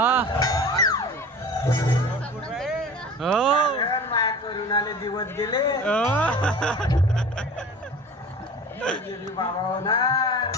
माया करून आले दिवस गेले बाबा होणार.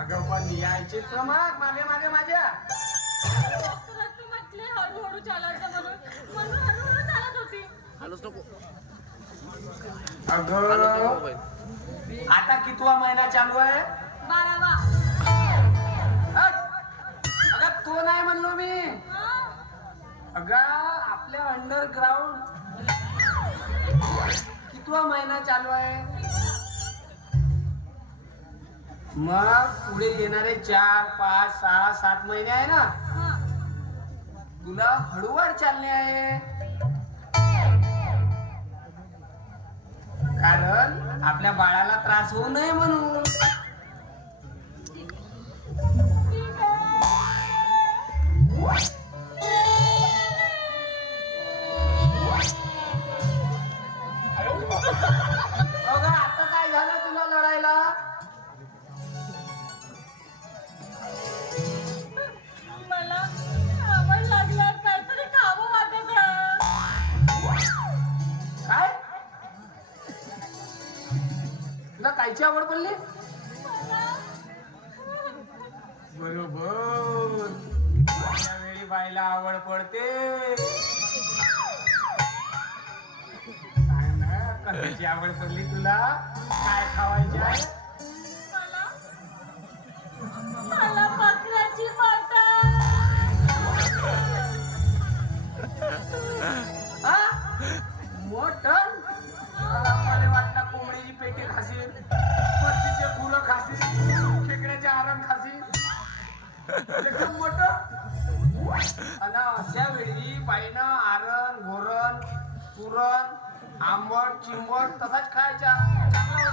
अगं पण यायचे क्रमांक मागे मागे माझ्या म्हटले हळूहळू चालायचं म्हणून हळूहळू चालत होती. अगं आता कितवा महिना चालू आहे? 12वा. अगं तो नाही म्हणलो मी. अगं आपल्या अंडरग्राऊंड कितवा महिना चालू आहे? मग पुढे येणारे 4, 5, 6, 7 महिने आहे ना, तुला हळूवार चालणे आहे. कारण आपल्या बाळाला त्रास होऊ नये म्हणून. अगं आता काय झालं तुला लढायला? मला आवड लागल्यावर काहीतरी खावं वाटत काय? तुला कायची आवड पडली? बरोबर, वेळी बायला आवड पडते. काय ना कशाची आवड पडली तुला? काय खावायची आहे? मला बकऱ्याची मटण. मटण? मला वाटलं कोंबडीची पेटी खाशील, पत्तीचे फुलं खाशील, खेकड्याचे आराम खाशील. एकदम मटण. आणि अशा वेळी बाईनं आरण, घोरण, पुरण, आंबट, चिंबट तसाच खायचा. चांगला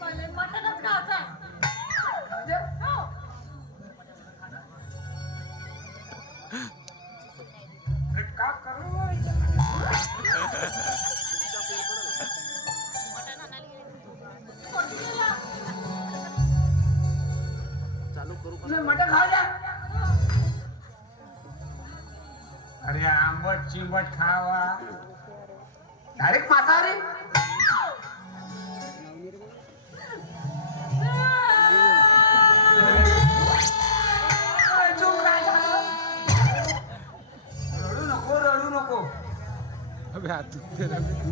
होते मटणच खायचं. का करू? मटण खा जा. अरे आंबट चिंबट खावा, डायरेक्ट मांसाहारी. रडू नको, रडू नको.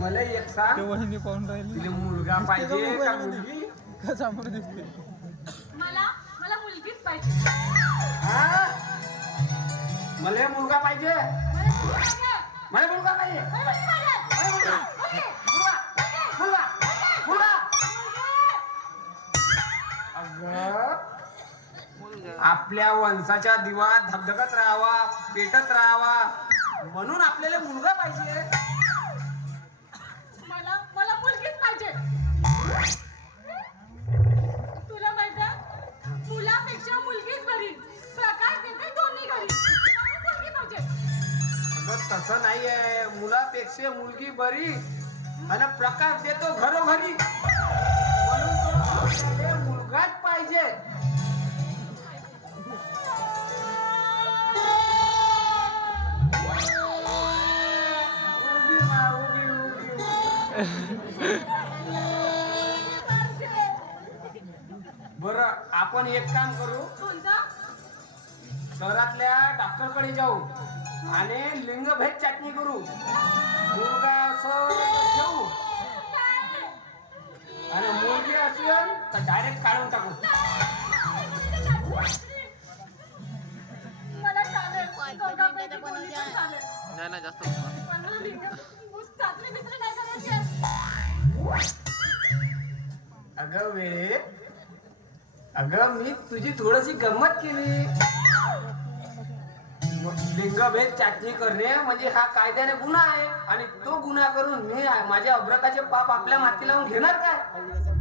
मला एक सांग, तिला मुलगा पाहिजे का मुलगी? मला मुलगीच पाहिजे. मला मुलगा पाहिजे. मला मुलगा पाहिजे. आपल्या वंशाच्या दिवा धगधगत राहावा, पेटत राहावा म्हणून आपल्याला मुलगा पाहिजे. मला मुलगीच पाहिजे. तुला माहित आहे, मुलापेक्षा मुलगीच बरी. प्रकाश देते दोन्ही घरी. मुलगी पाहिजे. अगं तसं नाहीये, मुलापेक्षा मुलगी बरी आणि प्रकाश देतो घरोघरी. म्हणून आपल्याला मुलगाच पाहिजे. बरं, आपण एक काम करू. शहरातल्या डॉक्टरकडे जाऊ आणि लिंगभेद चाचणी करू. मुलगा असं ठेवू आणि मुलगी असेल तर डायरेक्ट काढून टाकू. मला चालेल. नाही जास्त अगं वेळे, अगं मी तुझी थोडीशी गंमत केली. लिंगभेद चाचणी करणे म्हणजे हा कायद्याने गुन्हा आहे आणि तो गुन्हा करून मी माझ्या अब्रकाचे पाप आपल्या माती लावून घेणार काय?